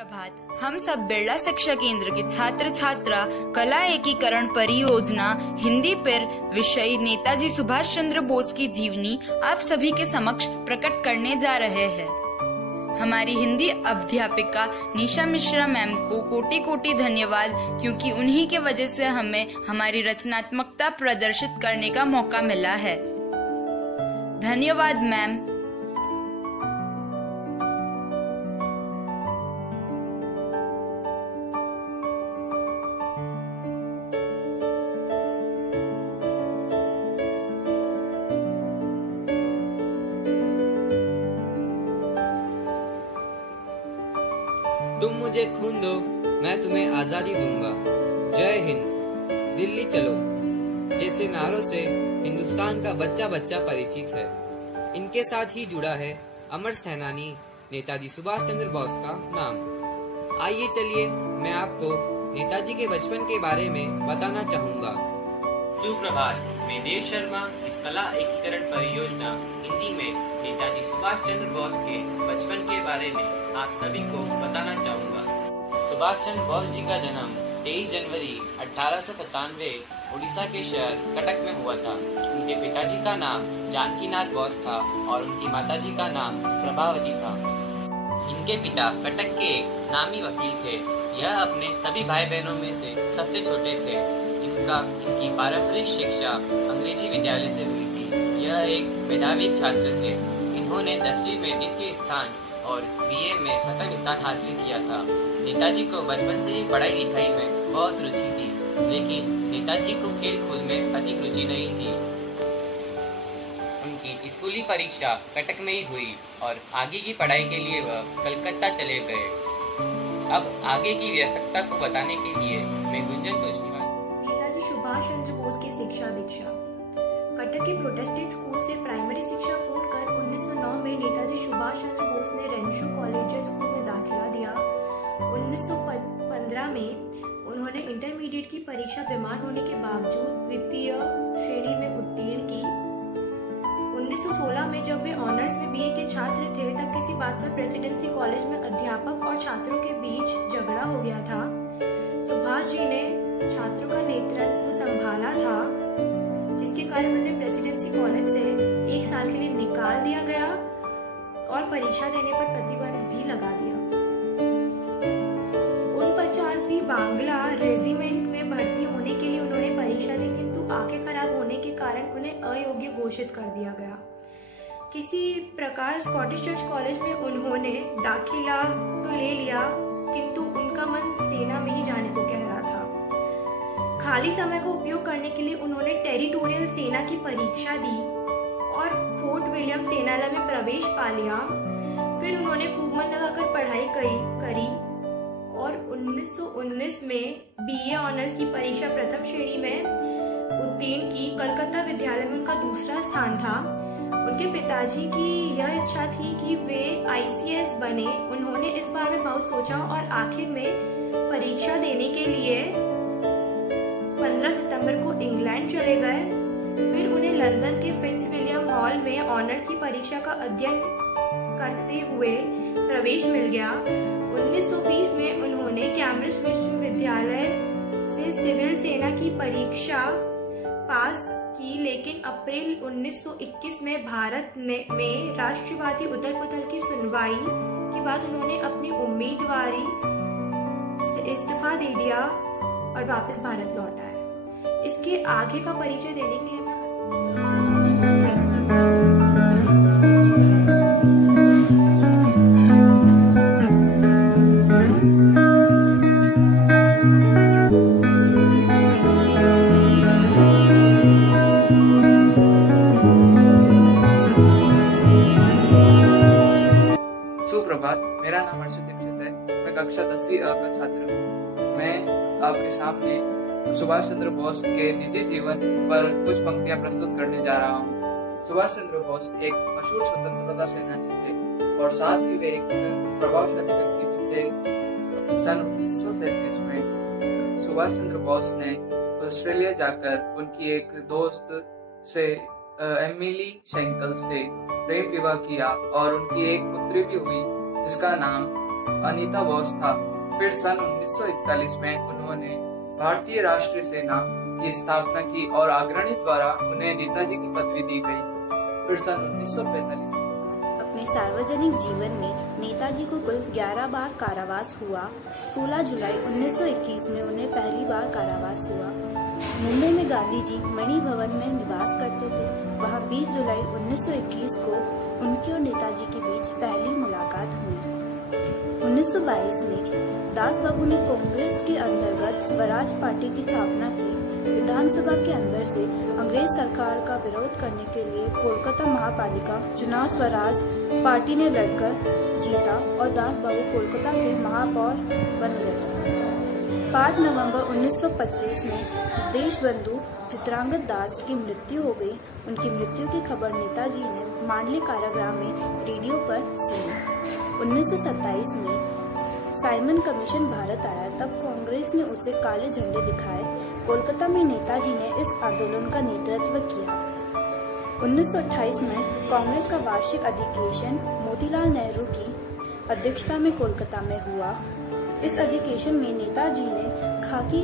सुप्रभात। हम सब बिरला शिक्षा केंद्र के छात्र छात्रा कला एकीकरण परियोजना हिंदी पर विषय नेताजी सुभाष चंद्र बोस की जीवनी आप सभी के समक्ष प्रकट करने जा रहे हैं। हमारी हिंदी अध्यापिका निशा मिश्रा मैम को कोटि कोटि धन्यवाद, क्योंकि उन्हीं के वजह से हमें हमारी रचनात्मकता प्रदर्शित करने का मौका मिला है। धन्यवाद मैम। तुम मुझे खून दो, मैं तुम्हें आजादी दूंगा। जय हिंद, दिल्ली चलो जैसे नारों से हिंदुस्तान का बच्चा बच्चा परिचित है। इनके साथ ही जुड़ा है अमर सेनानी नेताजी सुभाष चंद्र बोस का नाम। आइए चलिए मैं आपको नेताजी के बचपन के बारे में बताना चाहूँगा। सुप्रभात, मैं देव शर्मा इस कला एकीकरण परियोजना हिंदी में नेताजी सुभाष चंद्र बोस के बचपन के बारे में आप सभी को बताना चाहूँगा। सुभाष चंद्र बोस जी का जन्म 23 जनवरी 1897 उड़ीसा के शहर कटक में हुआ था। उनके पिताजी का नाम जानकीनाथ बोस था और उनकी माताजी का नाम प्रभावती था। इनके पिता कटक के एक नामी वकील थे। यह अपने सभी भाई बहनों में से सबसे छोटे थे। इनकी पारंपरिक शिक्षा अंग्रेजी विद्यालय से हुई थी। यह एक मेधावी छात्र थे। इन्होंने 10वीं में द्वितीय स्थान और बीए में प्रथम स्थान हासिल किया था। नेताजी को बचपन से ही पढ़ाई लिखाई में बहुत रुचि थी, लेकिन नेताजी को खेल कूद में अधिक रुचि नहीं थी। उनकी स्कूली परीक्षा कटक में ही हुई और आगे की पढ़ाई के लिए वह कलकत्ता चले गए। अब आगे की व्यस्तता को बताने के लिए मैं गुंजन तोषणीवाल। नेताजी सुभाष चंद्र बोस की शिक्षा दीक्षा। कटक के प्रोटेस्टेंट स्कूल से प्राइमरी शिक्षा पूर्ण कर 1909 में नेताजी सुभाष चंद्र बोस ने रेंशो कॉलेजिएट स्कूल में दाखिला दिया। 1915 में उन्होंने इंटरमीडिएट की परीक्षा बीमार होने के बावजूद द्वितीय श्रेणी में उत्तीर्ण की। 1916 में जब वे ऑनर्स में बीए के छात्र थे, तब किसी बात पर प्रेसिडेंसी कॉलेज में अध्यापक और छात्रों के बीच झगड़ा हो गया था। सुभाष जी ने छात्रों का नेतृत्व संभाला था, जिसके कारण उन्हें प्रेसिडेंसी कॉलेज से 1 साल के लिए निकाल दिया गया और परीक्षा देने पर प्रतिबंध भी लगा दिया। 49वीं बांग्ला रेजिमेंट में भर्ती होने के लिए उन्होंने परीक्षा दी, किंतु आंखें खराब होने के कारण उन्हें अयोग्य घोषित कर दिया गया। किसी प्रकार स्कॉटिश चर्च कॉलेज में उन्होंने दाखिला तो ले लिया, किंतु उनका मन सेना में ही जाने को कह रहा था। खाली समय का उपयोग करने के लिए उन्होंने टेरिटोरियल सेना की परीक्षा दी और फोर्ट विलियम सेनालय में प्रवेश पा लिया। फिर उन्होंने खूब मन लगाकर पढ़ाई करी और 1919 में बीए ऑनर्स की परीक्षा प्रथम श्रेणी में उत्तीर्ण की। कलकत्ता विद्यालय में उनका दूसरा स्थान था। उनके पिताजी की यह इच्छा थी कि वे आईसीएस बने। उन्होंने इस बारे में बहुत सोचा और आखिर में परीक्षा देने के लिए 15 सितंबर को इंग्लैंड चले गए। फिर उन्हें लंदन के फिट्स विलियम हॉल में ऑनर्स की परीक्षा का अध्ययन करते हुए प्रवेश मिल गया। 1920 में उन्होंने कैम्ब्रिज विश्वविद्यालय से सिविल सेना की परीक्षा पास की, लेकिन अप्रैल 1921 में भारत में राष्ट्रवादी उथल पुथल की सुनवाई के बाद उन्होंने अपनी उम्मीदवारी से इस्तीफा दे दिया और वापस भारत लौट आए। इसके आगे का परिचय देने के लिए सुप्रभात, मेरा नाम हर्षित दीक्षित है। मैं कक्षा 10वीं A का छात्र हूँ। मैं आपके सामने सुभाष चंद्र बोस के निजी जीवन पर कुछ पंक्तियां प्रस्तुत करने जा रहा हूँ। सुभाष चंद्र बोस एक मशहूर स्वतंत्रता सेनानी थे और साथ ही वे एक प्रभावशाली व्यक्ति भी थे। सन 1937 में सुभाष चंद्र बोस ने ऑस्ट्रेलिया जाकर उनकी एक दोस्त से एमिली शेंकल से प्रेम विवाह किया और उनकी एक पुत्री भी हुई जिसका नाम अनीता बोस था। फिर सन 1941 में उन्होंने भारतीय राष्ट्रीय सेना की स्थापना की और अग्रणी द्वारा उन्हें नेताजी की पदवी दी गई। फिर सन 1945 अपने सार्वजनिक जीवन में नेताजी को कुल 11 बार कारावास हुआ। 16 जुलाई 1921 में उन्हें पहली बार कारावास हुआ। मुंबई में गांधी जी मणि भवन में निवास करते थे। वहां 20 जुलाई 1921 को उनके और नेताजी के बीच पहली मुलाकात हुई। 1922 में दास बाबू ने कांग्रेस के अंतर्गत स्वराज पार्टी की स्थापना की। विधानसभा के अंदर से अंग्रेज सरकार का विरोध करने के लिए कोलकाता महापालिका चुनाव स्वराज पार्टी ने लड़कर जीता और दास बाबू कोलकाता के महापौर बन गए। 5 नवंबर 1925 में देशबंधु चित्रांगद दास की मृत्यु हो गई। उनकी मृत्यु की खबर नेताजी ने मांडले कारागृह में रेडियो पर सुनी। 1927 में साइमन कमीशन भारत आया, तब कांग्रेस ने उसे काले झंडे दिखाए। कोलकाता में नेताजी ने इस आंदोलन का नेतृत्व किया। 1928 में कांग्रेस का वार्षिक अधिवेशन मोतीलाल नेहरू की अध्यक्षता में कोलकाता में हुआ। इस अधिवेशन में नेताजी ने खाकी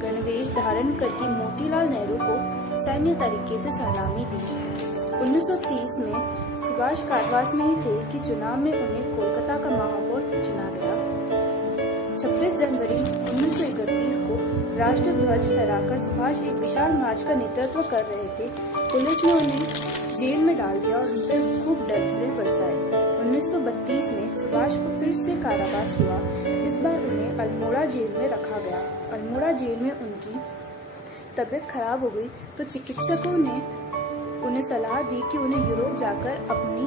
गणवेश धारण करके मोतीलाल नेहरू को सैन्य तरीके से सलामी दी। 1930 में सुभाष कारावास में ही थे कि चुनाव में उन्हें कोलकाता का महापौर चुना गया। 26 जनवरी 1931 को राष्ट्रध्वज फहराकर सुभाष एक विशाल मार्च का नेतृत्व कर रहे थे। पुलिस ने उन्हें जेल में डाल दिया और उन पर खूब डंडे बरसाए। 1932 में सुभाष को फिर से कारावास हुआ। इस बार उन्हें अल्मोड़ा जेल में रखा गया। अल्मोड़ा जेल में उनकी तबीयत खराब हो गई तो चिकित्सकों ने उन्हें सलाह दी कि उन्हें यूरोप जाकर अपनी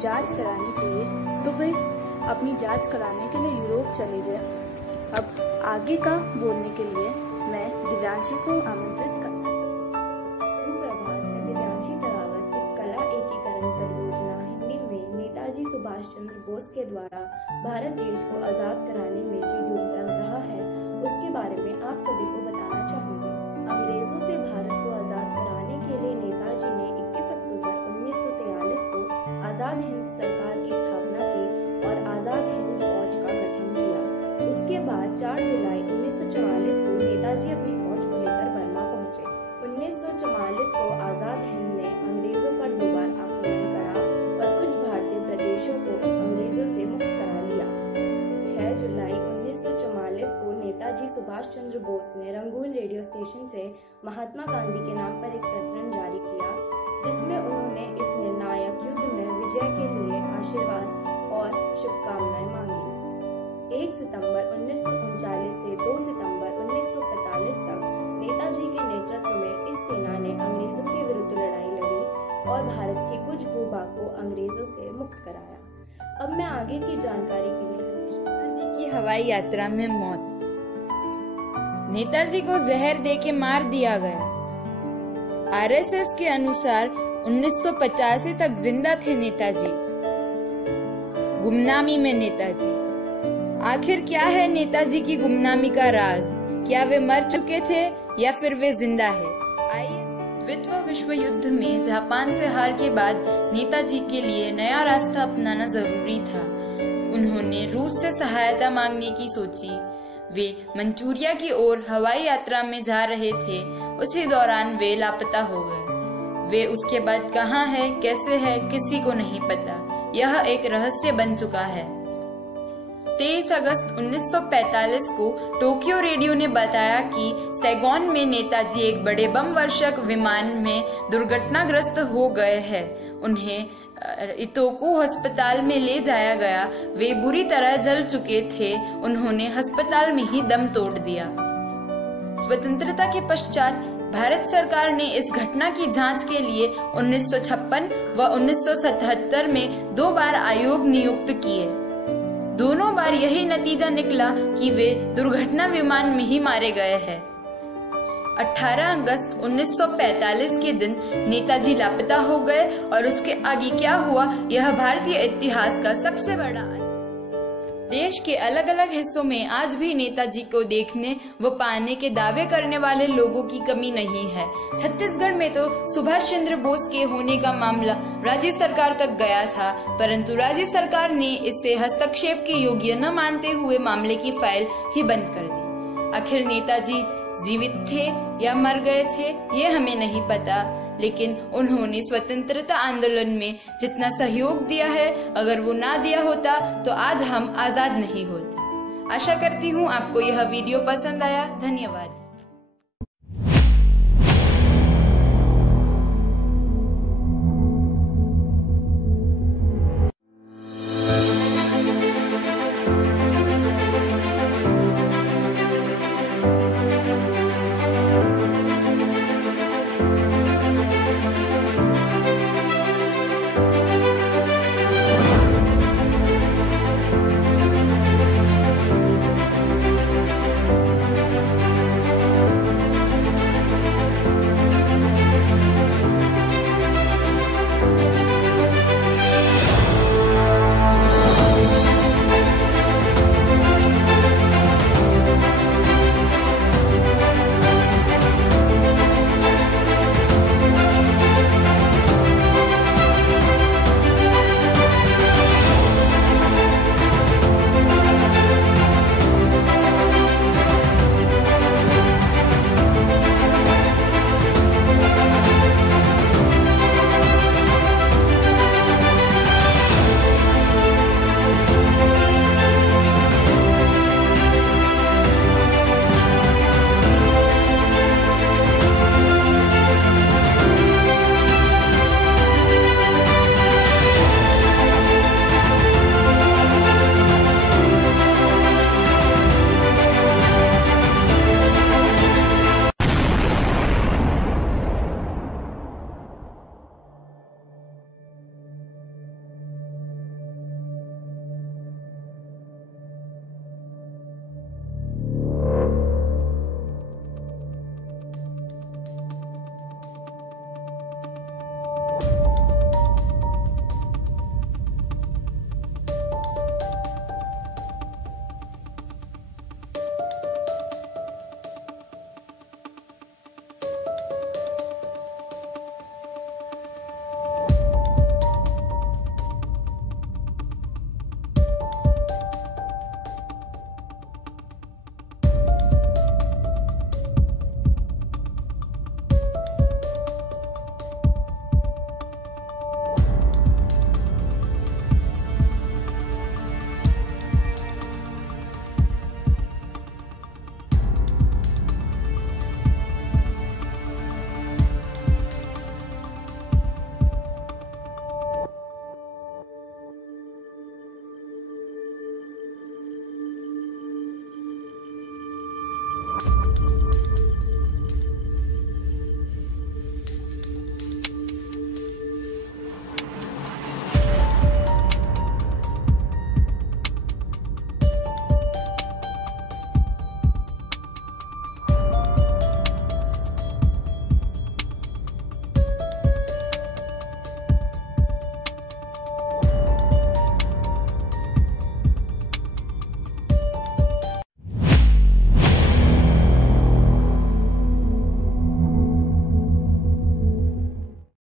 जांच करानी चाहिए, तो वे अपनी जांच कराने के लिए यूरोप चले गए। अब आगे का बोलने के लिए मैं दिव्यांशी को आमंत्रित करना चाहूँगी। सुप्रभात, मैं दिव्यांशी तरावत इस कला एकीकरण परियोजना हिंदी में नेताजी सुभाष चंद्र बोस के द्वारा भारत देश को आजाद कराने में जो योगदान रहा है उसके बारे में आप सभी को बताना चाहूँगी। अंग्रेजों से भारत को आजाद कराने के लिए नेताजी ने 21 अक्टूबर 1943 को आजाद हिंद सरकार की स्थापना की और आजाद हिंद फौज का गठन किया। उसके बाद 4 जुलाई 1944 को नेताजी अपनी फौज को लेकर बर्मा पहुंचे। 1944 को आजाद हिंद ने अंग्रेजों पर 2 बार आक्रमण करा और कुछ भारतीय प्रदेशों को अंग्रेजों से मुक्त करा लिया। 6 जुलाई 1944 को नेताजी सुभाष चंद्र बोस ने रंगून रेडियो स्टेशन से महात्मा गांधी के नाम पर एक प्रसरण जारी किया, जिसमें उन्होंने इस निर्णायक युद्ध में विजय के लिए आशीर्वाद और शुभकामनाएं मांगी। 1 सितंबर 1939 से 2 सितंबर 1945 तक नेताजी के नेतृत्व में इस सेना ने अंग्रेजों के विरुद्ध लड़ाई लड़ी और भारत के कुछ भूभाग को अंग्रेजों से मुक्त कराया। अब मैं आगे की जानकारी के लिए नेताजी की हवाई यात्रा में मौत। नेताजी को जहर देके मार दिया गया। आरएसएस के अनुसार 1985 तक जिंदा थे नेताजी। गुमनामी में नेताजी। आखिर क्या है नेताजी की गुमनामी का राज? क्या वे मर चुके थे या फिर वे जिंदा है? आइए, द्वितीय विश्व युद्ध में जापान से हार के बाद नेताजी के लिए नया रास्ता अपनाना जरूरी था। उन्होंने रूस से सहायता मांगने की सोची। वे मंचूरिया की ओर हवाई यात्रा में जा रहे थे। उसी दौरान वे लापता हो गए। वे उसके बाद कहाँ है, कैसे है, किसी को नहीं पता। यह एक रहस्य बन चुका है। 23 अगस्त 1945 को टोक्यो रेडियो ने बताया कि सैगोन में नेताजी एक बड़े बम वर्षक विमान में दुर्घटनाग्रस्त हो गए हैं। उन्हें इतोको अस्पताल में ले जाया गया। वे बुरी तरह जल चुके थे। उन्होंने अस्पताल में ही दम तोड़ दिया। स्वतंत्रता के पश्चात भारत सरकार ने इस घटना की जांच के लिए 1956 व 1977 में 2 बार आयोग नियुक्त किए। दोनों बार यही नतीजा निकला कि वे दुर्घटना विमान में ही मारे गए हैं। 18 अगस्त 1945 के दिन नेताजी लापता हो गए और उसके आगे क्या हुआ यह भारतीय इतिहास का सबसे बड़ा देश के अलग अलग हिस्सों में आज भी नेताजी को देखने व पाने के दावे करने वाले लोगों की कमी नहीं है। छत्तीसगढ़ में तो सुभाष चंद्र बोस के होने का मामला राज्य सरकार तक गया था, परंतु राज्य सरकार ने इसे हस्तक्षेप के योग्य न मानते हुए मामले की फाइल ही बंद कर दी। आखिर नेताजी जीवित थे या मर गए थे ये हमें नहीं पता, लेकिन उन्होंने स्वतंत्रता आंदोलन में जितना सहयोग दिया है, अगर वो ना दिया होता तो आज हम आजाद नहीं होते। आशा करती हूँ आपको यह वीडियो पसंद आया। धन्यवाद।